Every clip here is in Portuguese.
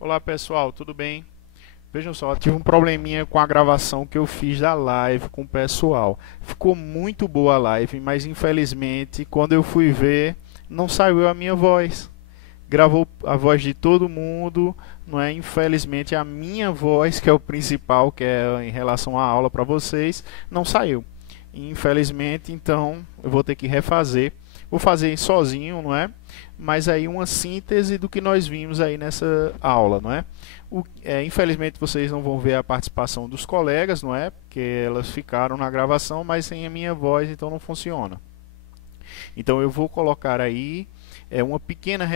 Olá pessoal, tudo bem? Vejam só, tive um probleminha com a gravação que eu fiz da live com o pessoal. Ficou muito boa a live, mas infelizmente quando eu fui ver, não saiu a minha voz. Gravou a voz de todo mundo, não é? Infelizmente a minha voz, que é o principal, que é em relação à aula para vocês, não saiu. Infelizmente, então eu vou ter que refazer. Vou fazer sozinho, não é? Mas aí uma síntese do que nós vimos aí nessa aula, não é? Infelizmente vocês não vão ver a participação dos colegas, não é? Porque elas ficaram na gravação, mas sem a minha voz, então não funciona. Então eu vou colocar aí uma pequena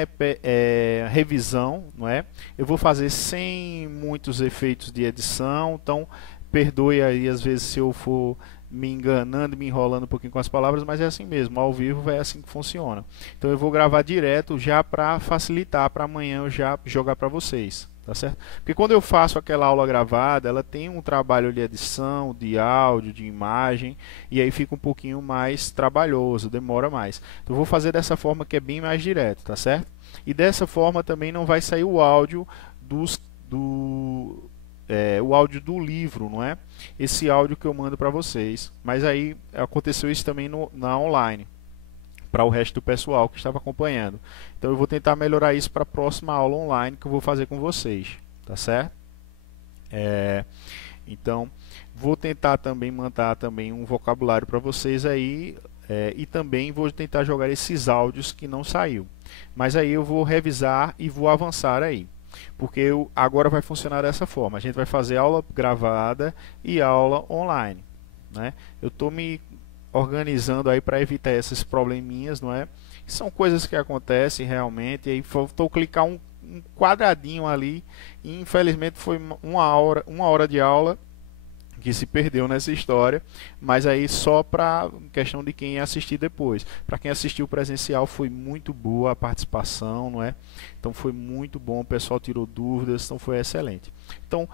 revisão, não é? Eu vou fazer sem muitos efeitos de edição, então perdoe aí às vezes se eu for me enganando, me enrolando um pouquinho com as palavras, mas é assim mesmo, ao vivo é assim que funciona. Então eu vou gravar direto já para facilitar, para amanhã eu já jogar para vocês. Tá certo? Porque quando eu faço aquela aula gravada, ela tem um trabalho de edição, de áudio, de imagem, e aí fica um pouquinho mais trabalhoso, demora mais. Então eu vou fazer dessa forma que é bem mais direto, tá certo? E dessa forma também não vai sair o áudio o áudio do livro, não é? Esse áudio que eu mando para vocês. Mas aí aconteceu isso também na online, para o resto do pessoal que estava acompanhando. Então eu vou tentar melhorar isso para a próxima aula online que eu vou fazer com vocês, tá certo? Então vou tentar também mandar também um vocabulário para vocês aí, e também vou tentar jogar esses áudios que não saiu. Mas aí eu vou revisar e vou avançar aí. Porque agora vai funcionar dessa forma. A gente vai fazer aula gravada e aula online, né? Eu estou me organizando aí para evitar esses probleminhas, não é? São coisas que acontecem realmente. E aí faltou clicar um quadradinho ali e infelizmente foi uma hora de aula que se perdeu nessa história, mas aí só para questão de quem assistir depois. Para quem assistiu presencial foi muito boa a participação, não é? Então foi muito bom, o pessoal tirou dúvidas, então foi excelente. Então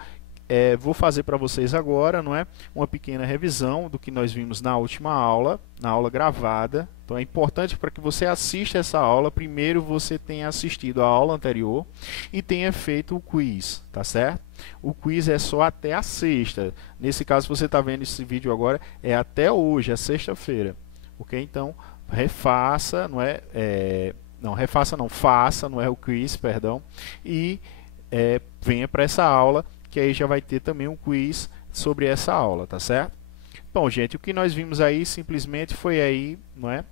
vou fazer para vocês agora, não é, uma pequena revisão do que nós vimos na última aula, na aula gravada. Então é importante para que você assista essa aula, primeiro você tenha assistido a aula anterior e tenha feito o quiz, tá certo? O quiz é só até a sexta. Nesse caso, você está vendo esse vídeo agora, é até hoje, é sexta-feira, ok? Então refaça, não é, não refaça não, faça, não é o quiz, perdão, e venha para essa aula, que aí já vai ter também um quiz sobre essa aula, tá certo? Bom, gente, o que nós vimos aí simplesmente foi aí, não é,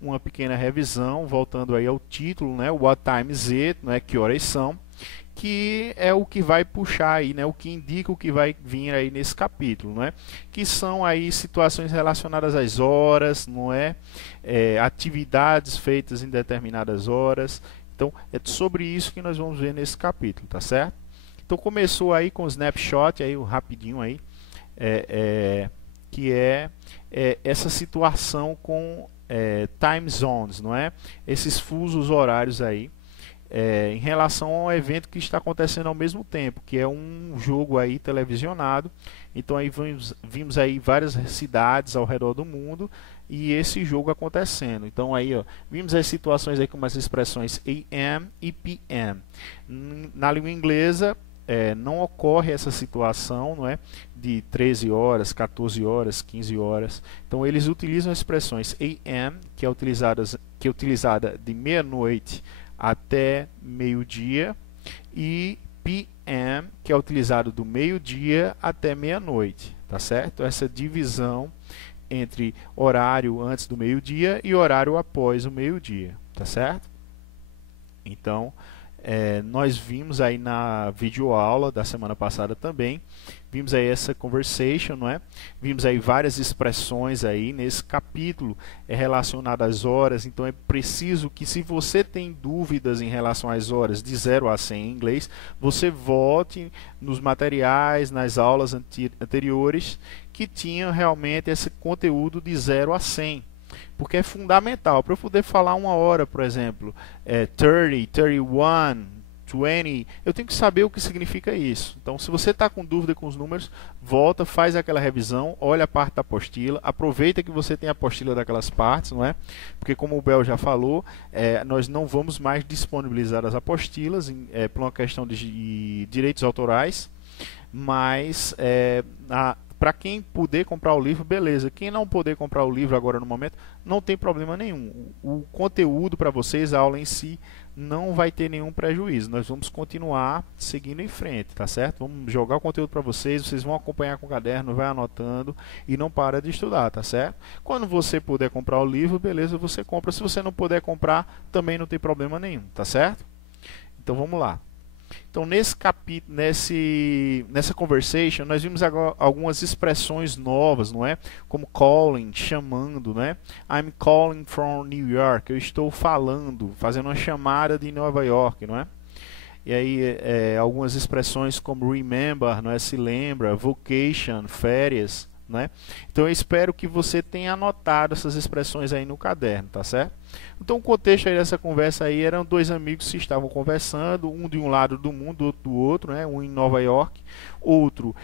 uma pequena revisão, voltando aí ao título, né, What time is it, não é, que horas são, que é o que vai puxar aí, né, o que indica o que vai vir aí nesse capítulo, não é? Que são aí situações relacionadas às horas, não é? Atividades feitas em determinadas horas. Então, é sobre isso que nós vamos ver nesse capítulo, tá certo? Então começou aí com o snapshot, aí o rapidinho aí, que essa situação com time zones, não é? Esses fusos horários aí, em relação ao evento que está acontecendo ao mesmo tempo, que é um jogo aí televisionado. Então aí vimos aí várias cidades ao redor do mundo e esse jogo acontecendo. Então aí, ó, vimos as situações aí com as expressões AM e PM. Na língua inglesa não ocorre essa situação, não é, de 13 horas, 14 horas, 15 horas. Então eles utilizam expressões AM, que é utilizada de meia-noite até meio-dia, e PM, que é utilizado do meio-dia até meia-noite, tá certo? Essa divisão entre horário antes do meio-dia e horário após o meio-dia, tá certo? Então, nós vimos aí na videoaula da semana passada também, vimos aí essa conversation, não é? Vimos aí várias expressões aí nesse capítulo relacionadas às horas. Então é preciso que, se você tem dúvidas em relação às horas de 0 a 100 em inglês, você volte nos materiais, nas aulas anteriores que tinham realmente esse conteúdo de 0 a 100. Porque é fundamental para eu poder falar uma hora, por exemplo, 30, 31, 20. Eu tenho que saber o que significa isso. Então, se você está com dúvida com os números, volta, faz aquela revisão, olha a parte da apostila, aproveita que você tem a apostila daquelas partes, não é? Porque, como o Bel já falou, nós não vamos mais disponibilizar as apostilas por uma questão de direitos autorais, mas para quem puder comprar o livro, beleza. Quem não puder comprar o livro agora no momento, não tem problema nenhum. O conteúdo para vocês, a aula em si, não vai ter nenhum prejuízo. Nós vamos continuar seguindo em frente, tá certo? Vamos jogar o conteúdo para vocês, vocês vão acompanhar com o caderno, vai anotando e não para de estudar, tá certo? Quando você puder comprar o livro, beleza, você compra. Se você não puder comprar, também não tem problema nenhum, tá certo? Então vamos lá. Então, nesse capítulo, nessa conversation, nós vimos agora algumas expressões novas, não é? Como calling, chamando, né? I'm calling from New York. Eu estou falando, fazendo uma chamada de Nova York, não é? E aí, algumas expressões como remember, não é? Se lembra, vacation, férias, né? Então, eu espero que você tenha anotado essas expressões aí no caderno, tá certo? Então, o contexto aí dessa conversa aí eram dois amigos que estavam conversando, um de um lado do mundo, outro do outro, né? Um em Nova York, outro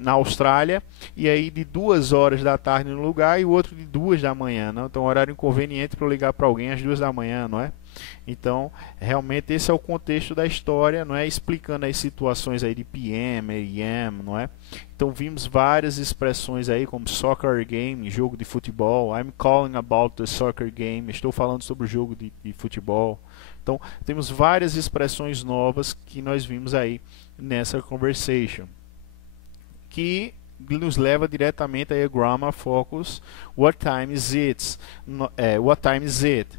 na Austrália, e aí de 2 horas da tarde no lugar e o outro de 2 da manhã, né? Então, horário inconveniente para eu ligar para alguém às 2 da manhã, não é? Então, realmente esse é o contexto da história, não é? Explicando as situações aí de PM, AM, não é? Então, vimos várias expressões aí como soccer game, jogo de futebol. I'm calling about the soccer game. Estou falando sobre o jogo de futebol. Então, temos várias expressões novas que nós vimos aí nessa conversation, que nos leva diretamente a grammar focus. What time is it? What time is it?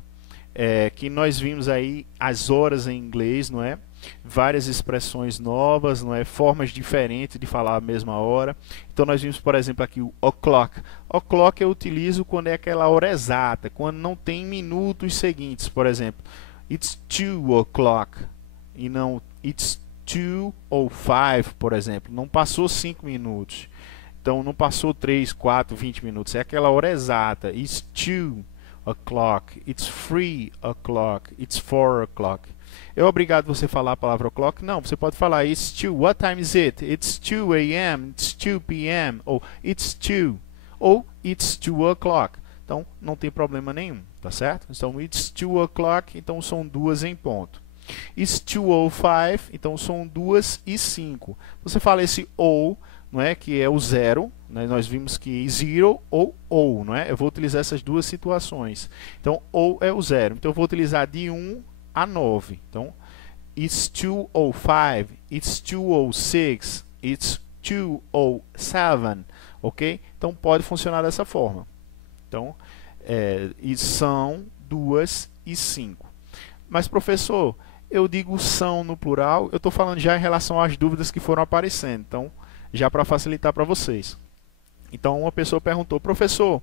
Que nós vimos aí as horas em inglês, não é? Várias expressões novas, não é? Formas diferentes de falar a mesma hora. Então nós vimos, por exemplo, aqui o o'clock. O'clock eu utilizo quando é aquela hora exata, quando não tem minutos seguintes. Por exemplo, it's 2 o'clock e não it's 2 ou 5, por exemplo. Não passou 5 minutos. Então não passou 3, 4, 20 minutos. É aquela hora exata. It's 2 o'clock, it's 3 o'clock, it's 4 o'clock. É obrigado você falar a palavra o'clock? Não, você pode falar it's 2, what time is it? It's 2 a.m., it's 2 p.m., ou it's 2, ou it's 2 o'clock. Então, não tem problema nenhum, tá certo? Então, it's 2 o'clock, então são 2 em ponto. It's 2:05, então são 2:05. Você fala esse ou, não é, que é o 0, né? Nós vimos que 0 ou, não é? Eu vou utilizar essas duas situações. Então, ou é o 0. Então, eu vou utilizar de 1 a 9. Então, it's 2:05, it's 2:06, it's 2:07, ok? Então, pode funcionar dessa forma. Então, e são 2:05. Mas, professor, eu digo são no plural, eu estou falando já em relação às dúvidas que foram aparecendo. Então, já para facilitar para vocês. Então, uma pessoa perguntou, professor,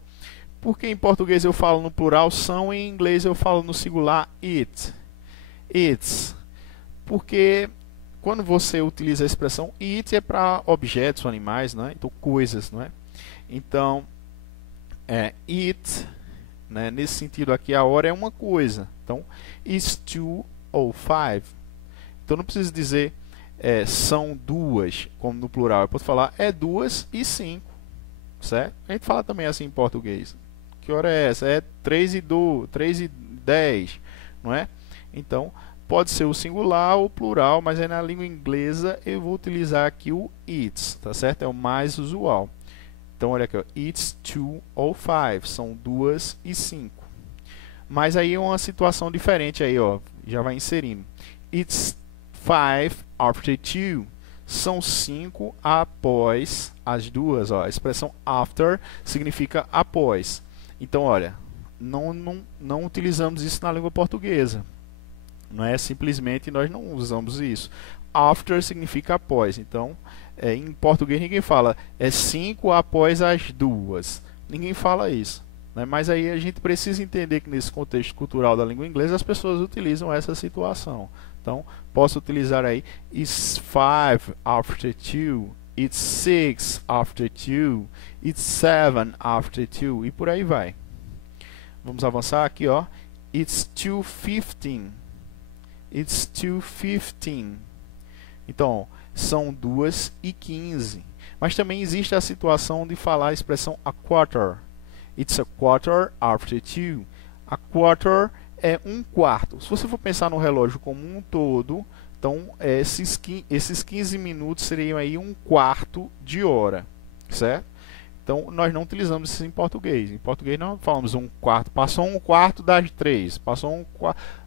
por que em português eu falo no plural são e em inglês eu falo no singular it? It's. Porque quando você utiliza a expressão it é para objetos, animais, né? Então, coisas, não é? Então, it, né? Nesse sentido aqui, a hora é uma coisa. Então, it's 2:05. Então, não preciso dizer são 2, como no plural. Eu posso falar 2:05, certo? A gente fala também assim em português. Que hora é essa? É 3:10, não é? Então, pode ser o singular ou o plural, mas aí na língua inglesa eu vou utilizar aqui o it's, tá certo? É o mais usual. Então, olha aqui, ó, it's 2:05, são 2:05. Mas aí é uma situação diferente aí, ó, já vai inserindo. It's 5 after 2, são 5 após as 2, ó. A expressão after significa após. Então, olha, não utilizamos isso na língua portuguesa. Não é simplesmente, nós não usamos isso. After significa após. Então, em português ninguém fala 5 após as 2. Ninguém fala isso. Né? Mas aí a gente precisa entender que nesse contexto cultural da língua inglesa as pessoas utilizam essa situação. Então, posso utilizar aí it's 5 after 2, it's 6 after 2, it's 7 after 2 e por aí vai. Vamos avançar aqui, ó. It's 2:15. It's 2:15. Então, são 2:15. Mas também existe a situação de falar a expressão a quarter. It's a quarter after 2. A quarter é um quarto. Se você for pensar no relógio como um todo, então esses 15 minutos seriam aí um quarto de hora, certo? Então nós não utilizamos isso em português. Em português não falamos um quarto. Passou um quarto das 3.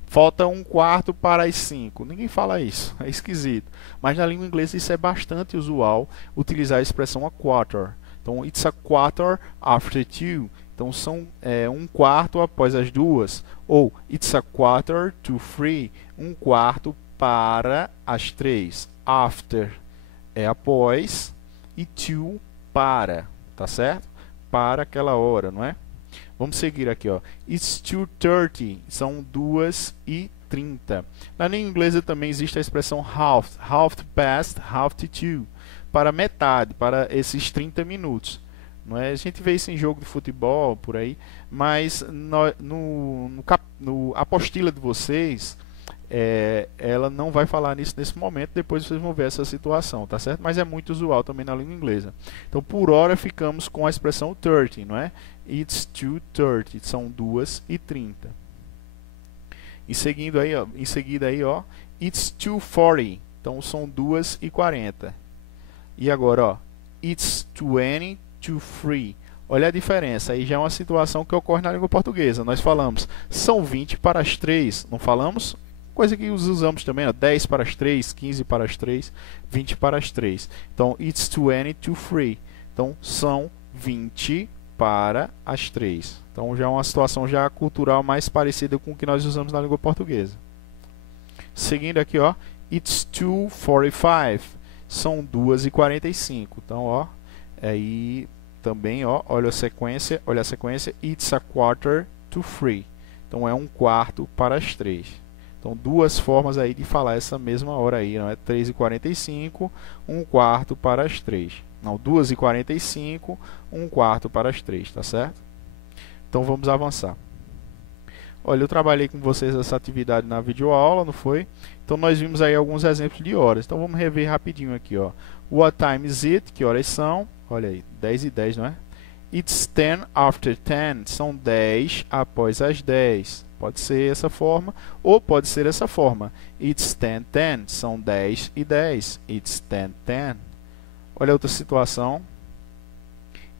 Falta um quarto para as 5. Ninguém fala isso. É esquisito. Mas na língua inglesa isso é bastante usual, utilizar a expressão a quarter. Então, it's a quarter after 2. Então, são um quarto após as 2. Ou, it's a quarter to 3. Um quarto para as 3. After é após e to para, tá certo? Para aquela hora, não é? Vamos seguir aqui, ó. It's 2:30. São 2:30. Na língua inglesa também existe a expressão half. Half past, half to 2. Para metade, para esses 30 minutos. Não é? A gente vê isso em jogo de futebol, por aí. Mas no apostila de vocês, ela não vai falar nisso nesse momento. Depois vocês vão ver essa situação, tá certo? Mas é muito usual também na língua inglesa. Então, por hora, ficamos com a expressão 30, não é? It's 2:30. São 2:30. E seguindo aí, ó, em seguida aí, ó, it's 2:40. Então são 2:40. E agora, ó, it's 20 to 3. Olha a diferença, aí já é uma situação que ocorre na língua portuguesa. Nós falamos, são 20 para as 3, não falamos? Coisa que usamos também, ó, 10 para as 3, 15 para as 3, 20 para as 3. Então, it's 20 to 3. Então, são 20 para as 3. Então, já é uma situação já cultural mais parecida com o que nós usamos na língua portuguesa. Seguindo aqui, ó, it's 2:45. São 2:45. Então, ó, aí também, ó, olha a sequência, it's a quarter to 3. Então, é um quarto para as 3. Então, duas formas aí de falar essa mesma hora aí, não é? 3:45, um quarto para as 3. Não, 2:45, um quarto para as 3, tá certo? Então, vamos avançar. Olha, eu trabalhei com vocês essa atividade na videoaula, não foi? Então, nós vimos aí alguns exemplos de horas. Então, vamos rever rapidinho aqui, ó. What time is it? Que horas são? Olha aí, 10:10, não é? It's 10 after 10. São 10 após as 10. Pode ser essa forma, ou pode ser essa forma. It's 10:10. São 10:10. It's 10:10. Olha outra situação.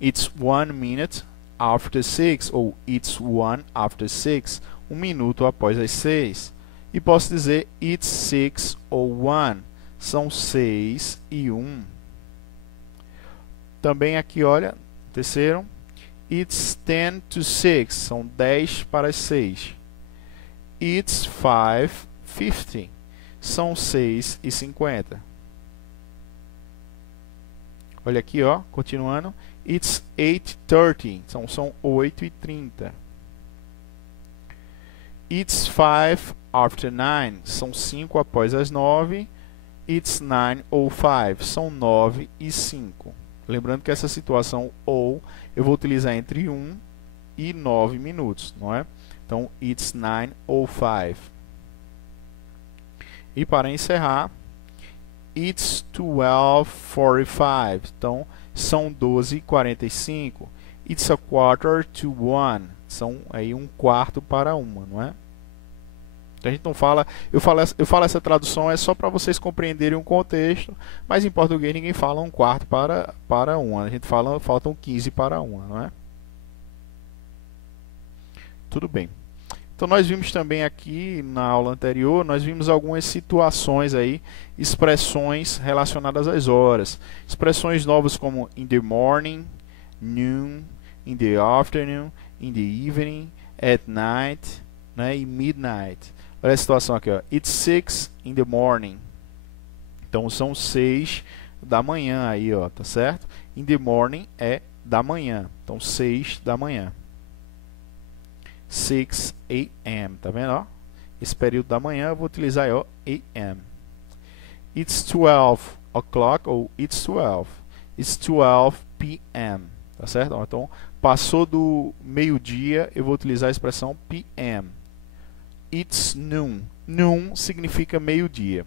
It's 1 minute after 6. Ou it's 1 after 6. 1 minuto após as 6. E posso dizer it's 6 ou 1. São 6 e 1. Também aqui, olha, terceiro. It's 10 to 6. São 10 para as 6. It's 5:50. São 6:50. Olha aqui, ó, continuando. It's 8:30. São 8:30. It's 5 after 9. São 5 após as 9. It's 9:05. São 9:05. Lembrando que essa situação ou eu vou utilizar entre 1 e 9 minutos, não é? Então, it's 9:05. E para encerrar, it's 12:45. Então, são 12:45. It's a quarter to 1. São aí um quarto para uma, não é? Então, a gente não fala... Eu falo essa tradução é só para vocês compreenderem o contexto, mas em português ninguém fala um quarto para uma. A gente fala, faltam 15 para uma, não é? Tudo bem. Então, nós vimos também aqui, na aula anterior, nós vimos algumas situações aí, expressões relacionadas às horas. Expressões novas como in the morning, noon, in the afternoon, in the evening, at night, né, e midnight. Olha a situação aqui, ó. It's 6 in the morning. Então, são 6 da manhã aí, ó, tá certo? In the morning é da manhã. Então, 6 da manhã. 6 a.m. Tá vendo, ó? Esse período da manhã eu vou utilizar, ó, a.m. It's 12 o'clock ou it's 12. It's 12 p.m. Tá certo? Então, passou do meio-dia, eu vou utilizar a expressão p.m. It's noon. Noon significa meio-dia.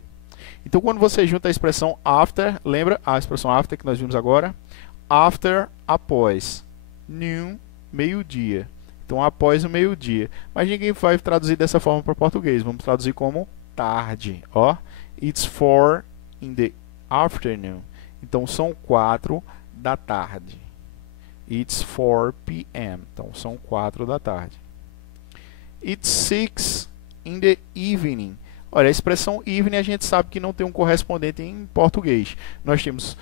Então, quando você junta a expressão after, lembra a expressão after que nós vimos agora? After, após. Noon, meio-dia. Então, após o meio-dia. Mas ninguém vai traduzir dessa forma para português. Vamos traduzir como tarde. Ó, it's 4 in the afternoon. Então, são 4 da tarde. It's 4 p.m. Então, são 4 da tarde. It's 6 in the evening. Olha, a expressão evening a gente sabe que não tem um correspondente em português. Nós temos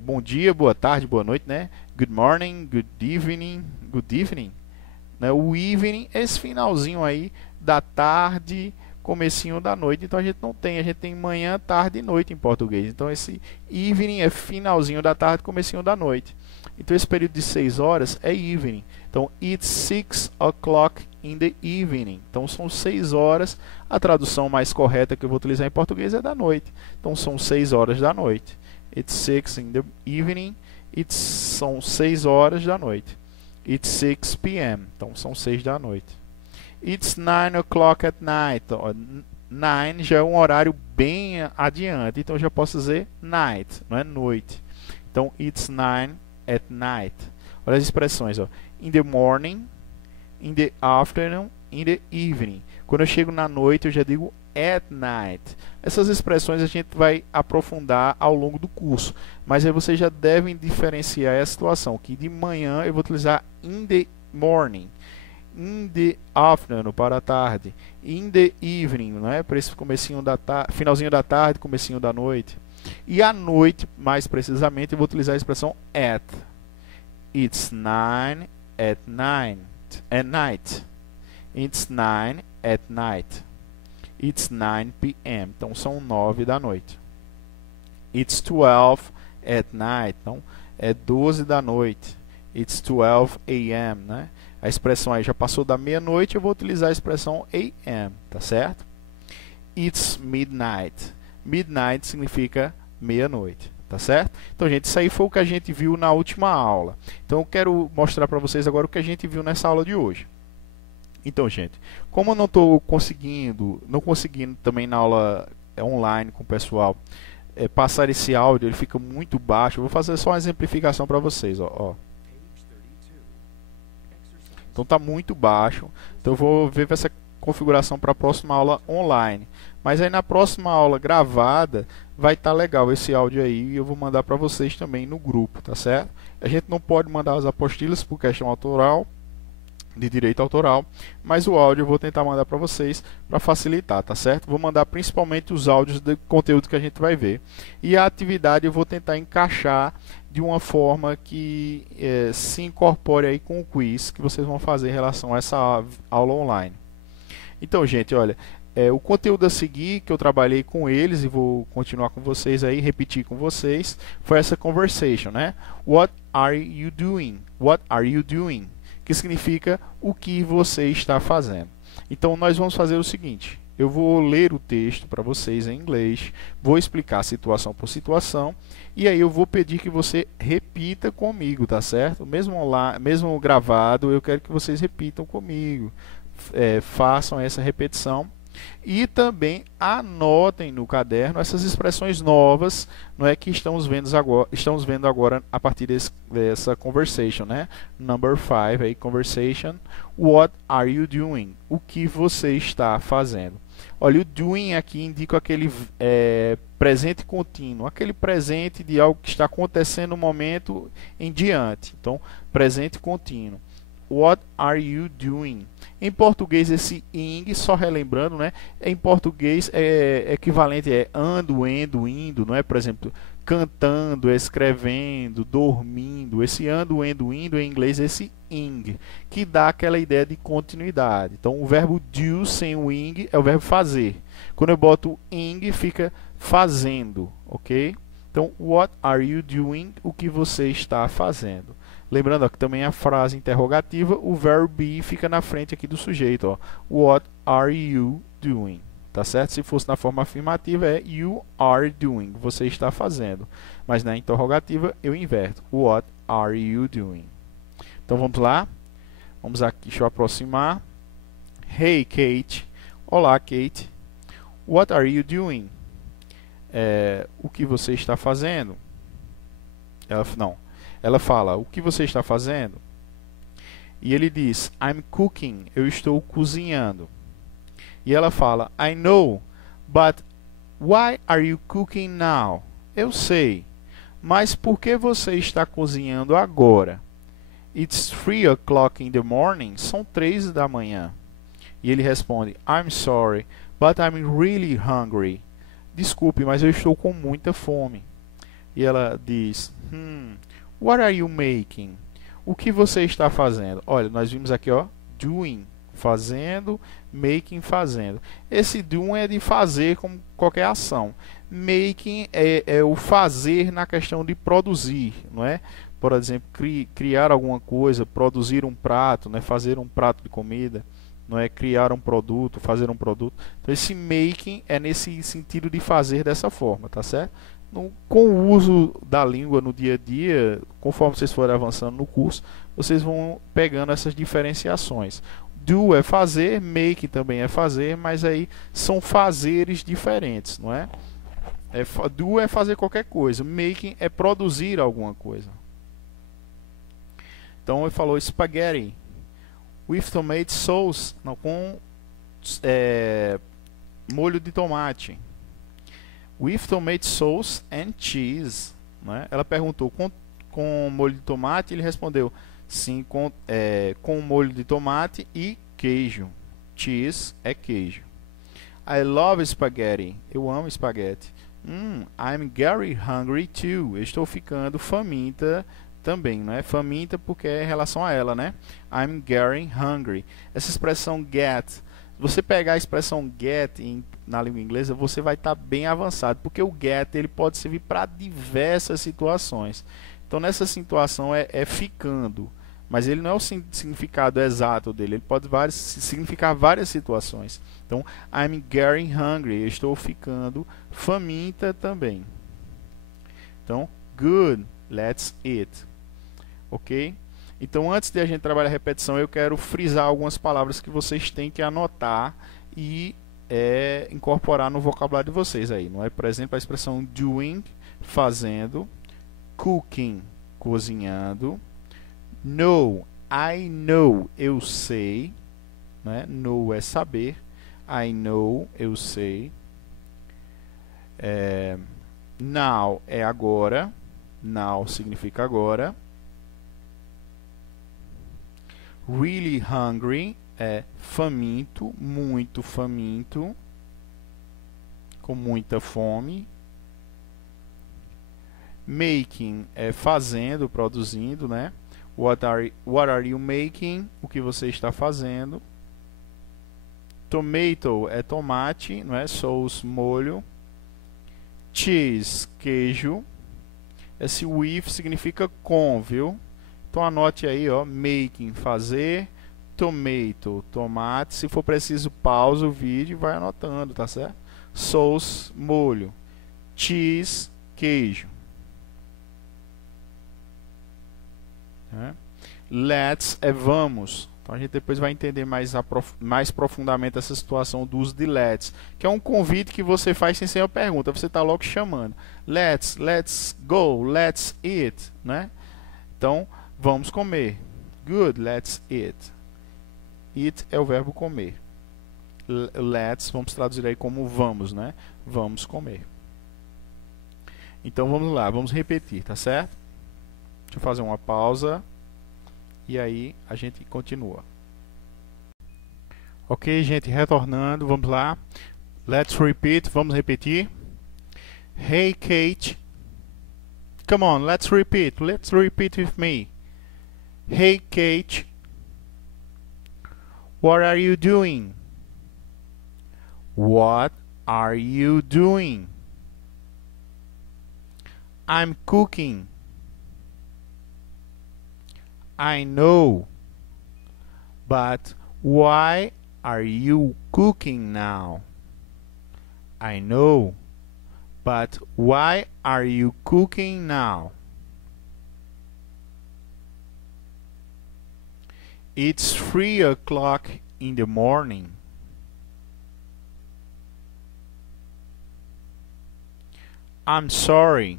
bom dia, boa tarde, boa noite, né? Good morning, good evening. Né? O evening é esse finalzinho aí da tarde, comecinho da noite. Então a gente não tem, a gente tem manhã, tarde e noite em português. Então esse evening é finalzinho da tarde, comecinho da noite. Então esse período de 6 horas é evening. Então it's 6 o'clock in the evening. Então são 6 horas. A tradução mais correta que eu vou utilizar em português é da noite. Então são 6 horas da noite. It's 6 in the evening. São 6 horas da noite. It's 6 p.m. Então são 6 da noite. It's 9 o'clock at night. 9 já é um horário bem adiante. Então eu já posso dizer night, não é noite. Então it's 9 at night. Olha as expressões, ó. In the morning, in the afternoon, in the evening. Quando eu chego na noite, eu já digo at night. Essas expressões a gente vai aprofundar ao longo do curso, mas aí vocês já devem diferenciar a situação, que de manhã eu vou utilizar in the morning, in the afternoon para a tarde, in the evening, não é? Para esse comecinho da finalzinho da tarde, comecinho da noite. E à noite, mais precisamente, eu vou utilizar a expressão at. It's 9 at night. It's 9 at night. It's 9 p.m. Então são 9 da noite. It's 12 at night. Então é 12 da noite. It's 12 a.m., né? A expressão aí já passou da meia-noite, eu vou utilizar a expressão a.m., tá certo? It's midnight. Midnight significa meia-noite, tá certo? Então, gente, isso aí foi o que a gente viu na última aula. Então, eu quero mostrar para vocês agora o que a gente viu nessa aula de hoje. Então, gente, como eu não estou conseguindo também na aula online com o pessoal passar esse áudio, ele fica muito baixo. Eu vou fazer só uma exemplificação para vocês, ó. Então está muito baixo. Então eu vou ver essa configuração para a próxima aula online. Mas aí na próxima aula gravada vai estar legal esse áudio aí e eu vou mandar para vocês também no grupo, tá certo? A gente não pode mandar as apostilas por questão autoral, de direito autoral, mas o áudio eu vou tentar mandar para vocês para facilitar, tá certo? Vou mandar principalmente os áudios do conteúdo que a gente vai ver. E a atividade eu vou tentar encaixar de uma forma que se incorpore aí com o quiz que vocês vão fazer em relação a essa aula online. Então, gente, olha, o conteúdo a seguir que eu trabalhei com eles e vou continuar com vocês aí, repetir com vocês, foi essa conversation, né? What are you doing? What are you doing? Que significa o que você está fazendo. Então, nós vamos fazer o seguinte. Eu vou ler o texto para vocês em inglês, vou explicar situação por situação, e aí eu vou pedir que você repita comigo, tá certo? Mesmo gravado, eu quero que vocês repitam comigo, façam essa repetição. E também anotem no caderno essas expressões novas, não é, que estamos vendo agora a partir dessa conversation, né? Number 5 aí, conversation. What are you doing? O que você está fazendo? Olha, o doing aqui indica aquele presente contínuo, aquele presente de algo que está acontecendo no momento em diante. Então, presente contínuo. What are you doing? Em português, esse ing, só relembrando, né? Em português é equivalente ando, indo, não é? Por exemplo, cantando, escrevendo, dormindo. Esse ando, indo, em inglês, esse ing, que dá aquela ideia de continuidade. Então, o verbo do sem o ing é o verbo fazer. Quando eu boto ing, fica fazendo, ok? Então, what are you doing? O que você está fazendo? Lembrando, ó, que também a frase interrogativa, o verbo be fica na frente aqui do sujeito. Ó. What are you doing? Tá certo? Se fosse na forma afirmativa, é you are doing. Você está fazendo. Mas na interrogativa, eu inverto. What are you doing? Então, vamos lá. Vamos aqui, deixa eu aproximar. Hey Kate, olá Kate, what are you doing? O que você está fazendo? Ela fala, o que você está fazendo? E ele diz, I'm cooking, eu estou cozinhando. E ela fala, I know, but why are you cooking now? Eu sei, mas por que você está cozinhando agora? It's 3 o'clock in the morning, são 3 da manhã. E ele responde, I'm sorry, but I'm really hungry. Desculpe, mas eu estou com muita fome. E ela diz, what are you making? O que você está fazendo? Olha, nós vimos aqui, ó, doing, fazendo, making, fazendo. Esse doing é de fazer como qualquer ação. Making é o fazer na questão de produzir, não é? Por exemplo, criar alguma coisa, produzir um prato, né? Fazer um prato de comida, não é? Criar um produto, fazer um produto. Então esse making é nesse sentido de fazer dessa forma, tá certo? Com o uso da língua no dia a dia, conforme vocês forem avançando no curso, vocês vão pegando essas diferenciações. Do é fazer, make também é fazer, mas aí são fazeres diferentes, não é? Do é fazer qualquer coisa, making é produzir alguma coisa. Então ele falou spaghetti with tomato sauce, não, com molho de tomate. With tomato sauce and cheese, né? Ela perguntou com molho de tomate, ele respondeu sim, com molho de tomate e queijo. Cheese é queijo. I love spaghetti. Eu amo espaguete. I'm very hungry too. Eu estou ficando faminta também, né? Faminta porque é em relação a ela, né? I'm getting hungry. Essa expressão get, se você pegar a expressão get na língua inglesa, você vai estar bem avançado, porque o get ele pode servir para diversas situações. Então nessa situação é ficando, mas ele não é o significado exato dele, ele pode significar várias situações. Então, I'm getting hungry, eu estou ficando faminta também. Então, good, let's eat. Ok? Então, antes de a gente trabalhar a repetição, eu quero frisar algumas palavras que vocês têm que anotar e incorporar no vocabulário de vocês aí, não é? Por exemplo, a expressão doing, fazendo, cooking, cozinhando, know, I know, eu sei, né? Know é saber, I know, eu sei, now é agora, now significa agora, really hungry é faminto, muito faminto, com muita fome. Making é fazendo, produzindo, né? What are you making? O que você está fazendo? Tomato é tomate, não é? Sauce, molho. Cheese, queijo. Esse with significa com, viu? Então anote aí, ó, making, fazer, tomato, tomate. Se for preciso, pausa o vídeo e vai anotando, tá certo? Sauce, molho. Cheese, queijo. Let's é vamos. Então a gente depois vai entender mais profundamente essa situação do uso de let's, que é um convite que você faz sem ser uma pergunta, você está logo chamando. Let's go, let's eat, né? Então, vamos comer. Good, let's eat. Eat é o verbo comer. Let's, vamos traduzir aí como vamos, né? Vamos comer. Então vamos lá, vamos repetir, tá certo? Deixa eu fazer uma pausa e aí a gente continua. Ok, gente, retornando, vamos lá. Let's repeat, vamos repetir. Hey Kate. Come on, let's repeat with me. Hey Kate. What are you doing? What are you doing? I'm cooking. I know. But why are you cooking now? I know. But why are you cooking now? It's 3 o'clock in the morning? I'm sorry,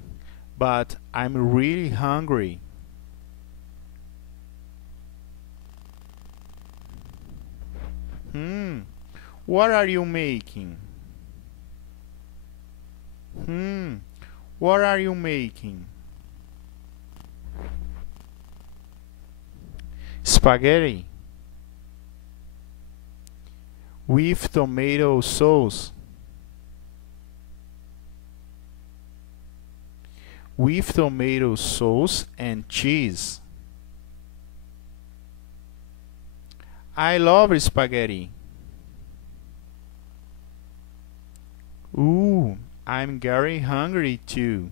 but I'm really hungry. What are you making? What are you making? Spaghetti with tomato sauce. With tomato sauce and cheese. I love spaghetti. Ooh, I'm very hungry too.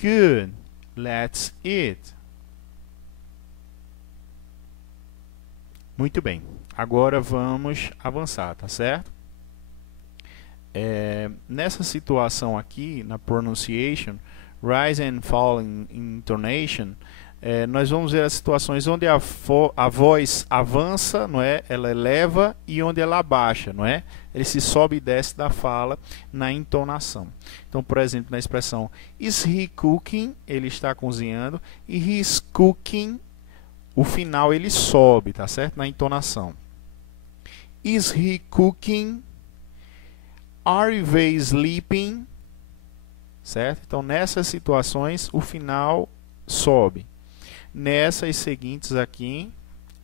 Good, let's eat. Muito bem, agora vamos avançar, tá certo? Nessa situação aqui, na pronunciation, rise and fall in intonation, nós vamos ver as situações onde a voz avança, não é? Ela eleva, e onde ela abaixa, não é? Ele se sobe e desce da fala na entonação. Então, por exemplo, na expressão is he cooking, ele está cozinhando, e he's cooking, o final ele sobe, tá certo? Na entonação. Is he cooking? Are they sleeping? Certo? Então, nessas situações, o final sobe. Nessas seguintes aqui,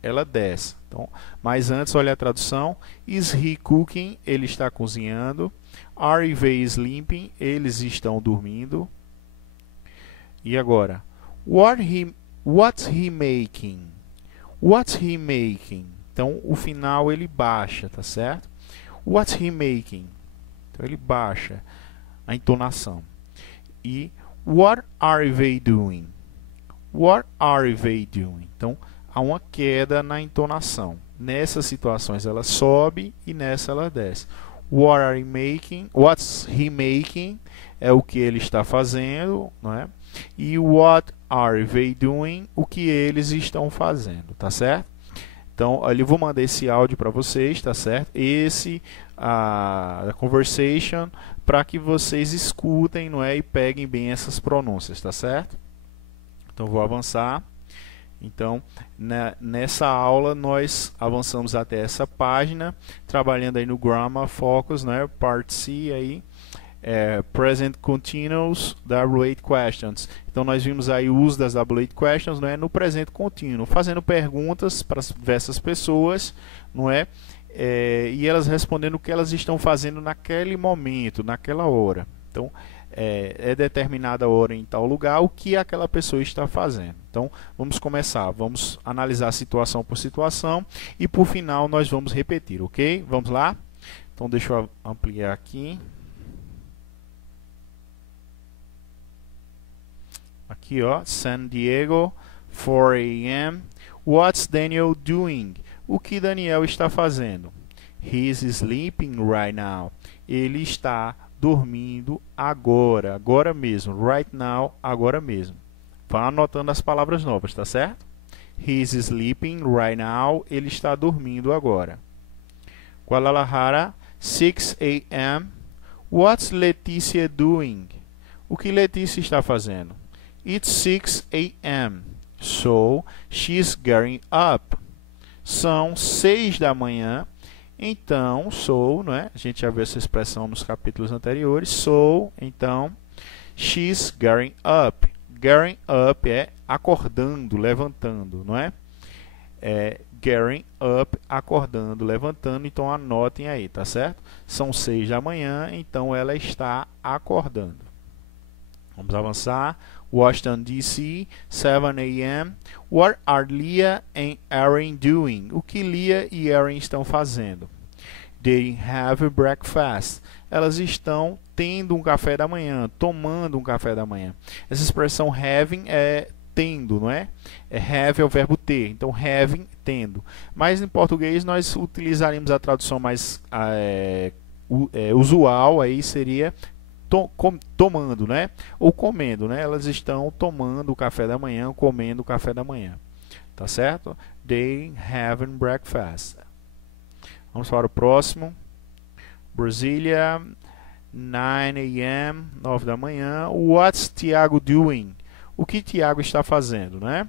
ela desce. Então, mas antes, olha a tradução. Is he cooking? Ele está cozinhando. Are they sleeping? Eles estão dormindo. E agora? What's he making? What's he making? Então, o final ele baixa, tá certo? What's he making? Então, ele baixa a entonação. E what are they doing? What are they doing? Então, há uma queda na entonação. Nessas situações ela sobe e nessa ela desce. What are you making? What's he making? É o que ele está fazendo, não é? E what are they doing? O que eles estão fazendo, tá certo? Então, eu vou mandar esse áudio para vocês, tá certo? A conversation, para que vocês escutem, não é? E peguem bem essas pronúncias, tá certo? Então, vou avançar. Então, nessa aula, nós avançamos até essa página, trabalhando aí no Grammar Focus, né? Part C aí, Present Continuous, WH Questions. Então, nós vimos aí o uso das WH Questions, não é? No presente contínuo, fazendo perguntas para diversas pessoas, não é? E elas respondendo o que elas estão fazendo naquele momento, naquela hora. Então, é determinada hora em tal lugar o que aquela pessoa está fazendo. Então, vamos começar. Vamos analisar situação por situação e, por final, nós vamos repetir, ok? Vamos lá? Então, deixa eu ampliar aqui. Aqui, ó, San Diego, 4 a.m. What's Daniel doing? O que Daniel está fazendo? He's sleeping right now. Ele está dormindo agora, agora mesmo. Right now, agora mesmo. Vá anotando as palavras novas, tá certo? He's sleeping right now. Ele está dormindo agora. Guadalajara, 6 a.m. What's Letícia doing? O que Letícia está fazendo? It's 6 a.m. So, she's getting up. São 6 da manhã. Então, so, não é? A gente já viu essa expressão nos capítulos anteriores. So, então, she's getting up. Getting up é acordando, levantando, não é? Getting up, acordando, levantando. Então, anotem aí, tá certo? São 6 da manhã, então ela está acordando. Vamos avançar. Washington, D.C., 7 a.m. What are Leah and Aaron doing? O que Leah e Aaron estão fazendo? They have breakfast. Elas estão tendo um café da manhã, tomando um café da manhã. Essa expressão having é tendo, não é? Have é o verbo ter. Então, having, tendo. Mas em português nós utilizaremos a tradução mais usual, aí seria tomando, né? Ou comendo, né? Elas estão tomando o café da manhã, comendo o café da manhã. tá certo? They having breakfast. Vamos para o próximo. Brasília, 9 a.m., 9 da manhã. What's Tiago doing? O que Tiago está fazendo, né?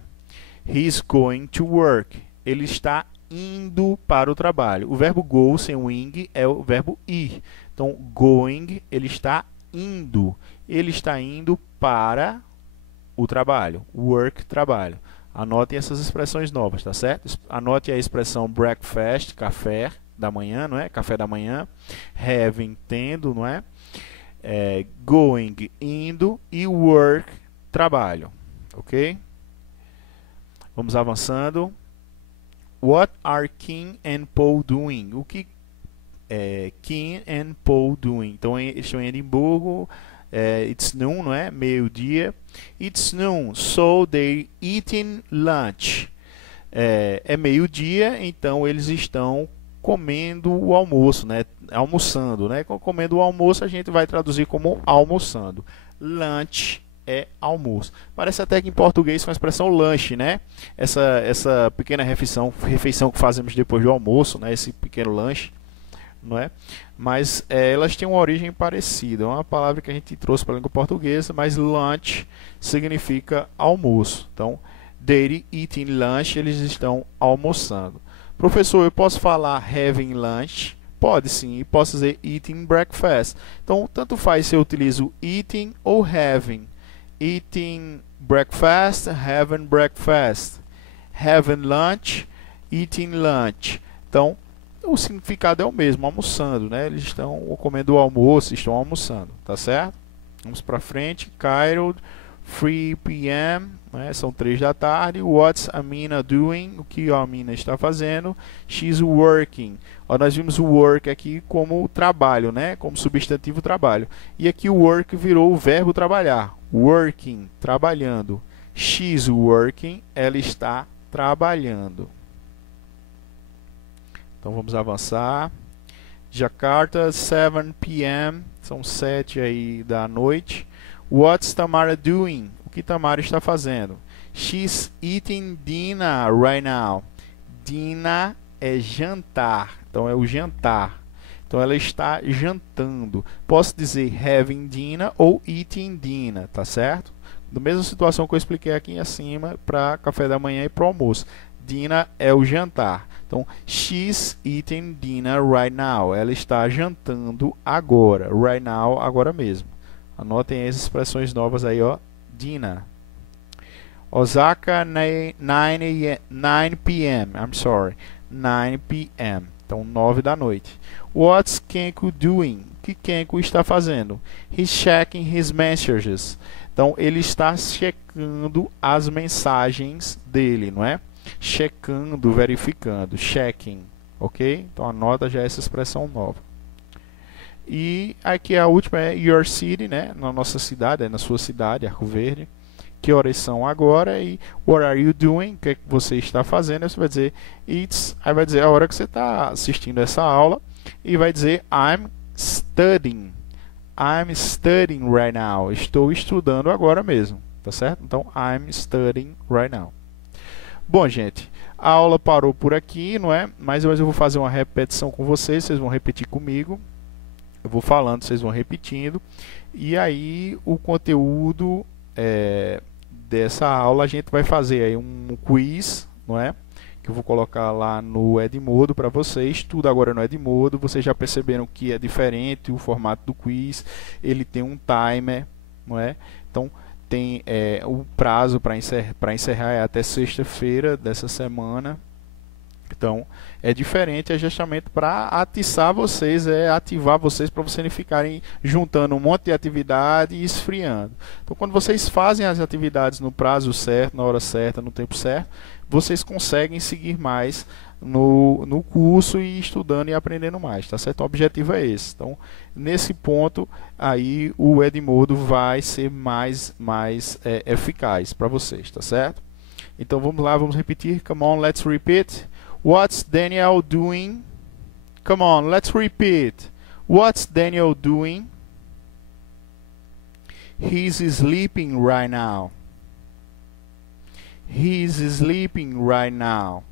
He's going to work. Ele está indo para o trabalho. O verbo go sem o ing é o verbo ir. Então, going, ele está indo. Ele está indo para o trabalho. Work, trabalho. Anotem essas expressões novas, tá certo? Anote a expressão breakfast, café da manhã, não é? Café da manhã. Having, tendo, não é? Going, indo. E work, trabalho. Ok? Vamos avançando. What are Kim and Paul doing? O que Kim and Paul doing? Então, eles estão em Edimburgo. It's noon, não é? Meio-dia. It's noon, so they're eating lunch. É meio-dia, então eles estão comendo o almoço, né? Almoçando, né? Comendo o almoço a gente vai traduzir como almoçando. Lunch é almoço. Parece até que em português com a expressão lanche, né? Essa pequena refeição que fazemos depois do almoço, né? Esse pequeno lanche, não é? Mas elas têm uma origem parecida. É uma palavra que a gente trouxe para a língua portuguesa, mas lunch significa almoço. Então, they're eating lunch, eles estão almoçando. Professor, eu posso falar having lunch? Pode sim, posso dizer eating breakfast. Então, tanto faz se eu utilizo eating ou having. Eating breakfast, having breakfast. Having lunch, eating lunch. Então, o significado é o mesmo, almoçando, né? Eles estão comendo o almoço, estão almoçando, tá certo? Vamos para frente. Cairo, 3 p.m., né? São 3 da tarde. What's Amina doing? O que a Amina está fazendo? She's working. Ó, nós vimos o work aqui como trabalho, né? Como substantivo trabalho. E aqui o work virou o verbo trabalhar. Working, trabalhando. She's working, ela está trabalhando. Então vamos avançar. Jakarta, 7 p.m., são 7 aí da noite. What's Tamara doing? O que Tamara está fazendo? She's eating dinner right now. Dinner é jantar, então é o jantar. Então ela está jantando. Posso dizer having dinner ou eating dinner, tá certo? Da mesma situação que eu expliquei aqui acima para café da manhã e para o almoço. Dinner é o jantar. Então, she's eating dinner right now. Ela está jantando agora. Right now, agora mesmo. Anotem as expressões novas aí, ó. Dinner. Osaka, 9 p.m. I'm sorry. 9 p.m. Então, 9 da noite. What's Kenko doing? O que Kenko está fazendo? He's checking his messages. Então, ele está checando as mensagens dele, não é? Checando, verificando, checking, ok? Então anota já essa expressão nova. E aqui a última é your city, né? Na nossa cidade, na sua cidade, Arco Verde. Que horas são agora? E what are you doing? O que é que você está fazendo? Aí você vai dizer it's, aí vai dizer a hora que você está assistindo essa aula e vai dizer I'm studying. I'm studying right now. Estou estudando agora mesmo, tá certo? Então I'm studying right now. Bom, gente, a aula parou por aqui, não é? Mas eu vou fazer uma repetição com vocês, vocês vão repetir comigo. Eu vou falando, vocês vão repetindo. E aí, o conteúdo dessa aula, a gente vai fazer aí um quiz, não é? Que eu vou colocar lá no Edmodo para vocês. Tudo agora no Edmodo. Vocês já perceberam que é diferente o formato do quiz. Ele tem um timer, não é? Então, tem o prazo para encerrar é até sexta-feira dessa semana. Então, é diferente, é justamente para atiçar vocês, ativar vocês para vocês não ficarem juntando um monte de atividade e esfriando. Então, quando vocês fazem as atividades no prazo certo, na hora certa, no tempo certo, vocês conseguem seguir mais no curso e estudando e aprendendo mais, tá certo? O objetivo é esse. Então, nesse ponto, aí o Edmodo vai ser mais eficaz para vocês, tá certo? Então, vamos lá, vamos repetir. Come on, let's repeat. What's Daniel doing? Come on, let's repeat. What's Daniel doing? He's sleeping right now. He's sleeping right now.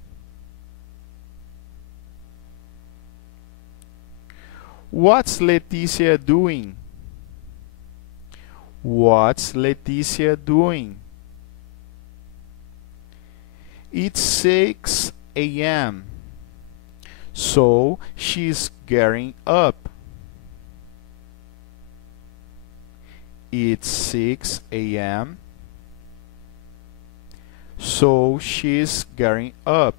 What's Leticia doing? What's Leticia doing? It's 6 a.m. So she's getting up. It's 6 a.m. So she's getting up.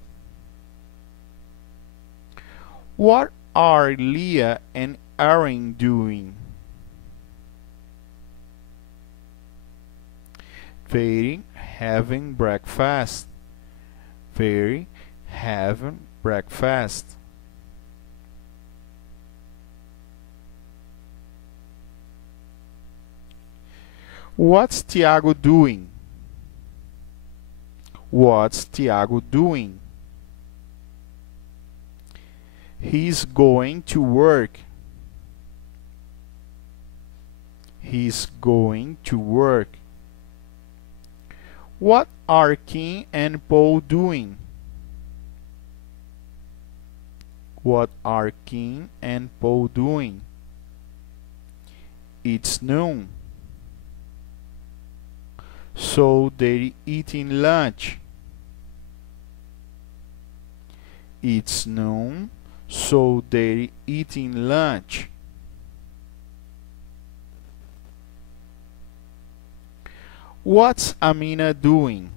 What are Leah and Aaron doing? They're having breakfast. They're having breakfast. What's Tiago doing? What's Tiago doing? He's going to work. He's going to work. What are Kim and Paul doing? What are Kim and Paul doing? It's noon. So they're eating lunch. It's noon. So they're eating lunch. What's Amina doing?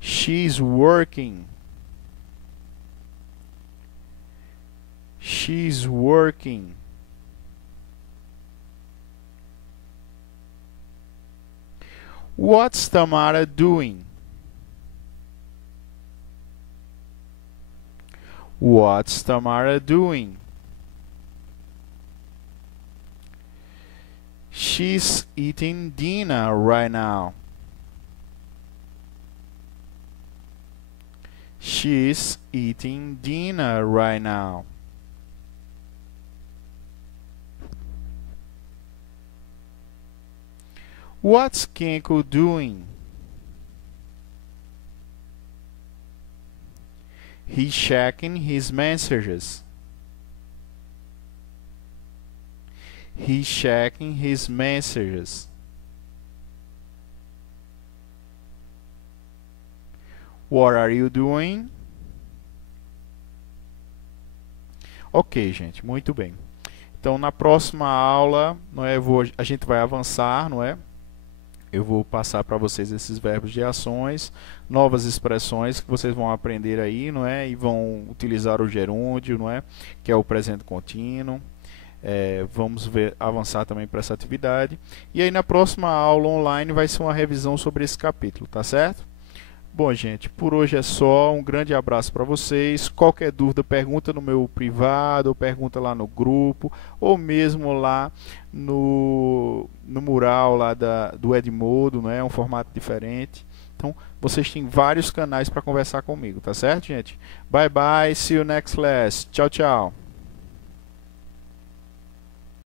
She's working. She's working. What's Tamara doing? What's Tamara doing? She's eating dinner right now. She's eating dinner right now. What's Kenko doing? He's checking his messages. He's checking his messages. What are you doing? Ok, gente, muito bem. Então, na próxima aula, não é, a gente vai avançar, não é? Eu vou passar para vocês esses verbos de ações, novas expressões que vocês vão aprender aí, não é? E vão utilizar o gerúndio, não é? Que é o presente contínuo. Vamos avançar também para essa atividade. E aí na próxima aula online vai ser uma revisão sobre esse capítulo, tá certo? Bom, gente, por hoje é só. Um grande abraço para vocês. Qualquer dúvida, pergunta no meu privado, ou pergunta lá no grupo, ou mesmo lá no mural lá do Edmodo, né? É um formato diferente. Então, vocês têm vários canais para conversar comigo, tá certo, gente? Bye, bye. See you next class. Tchau, tchau.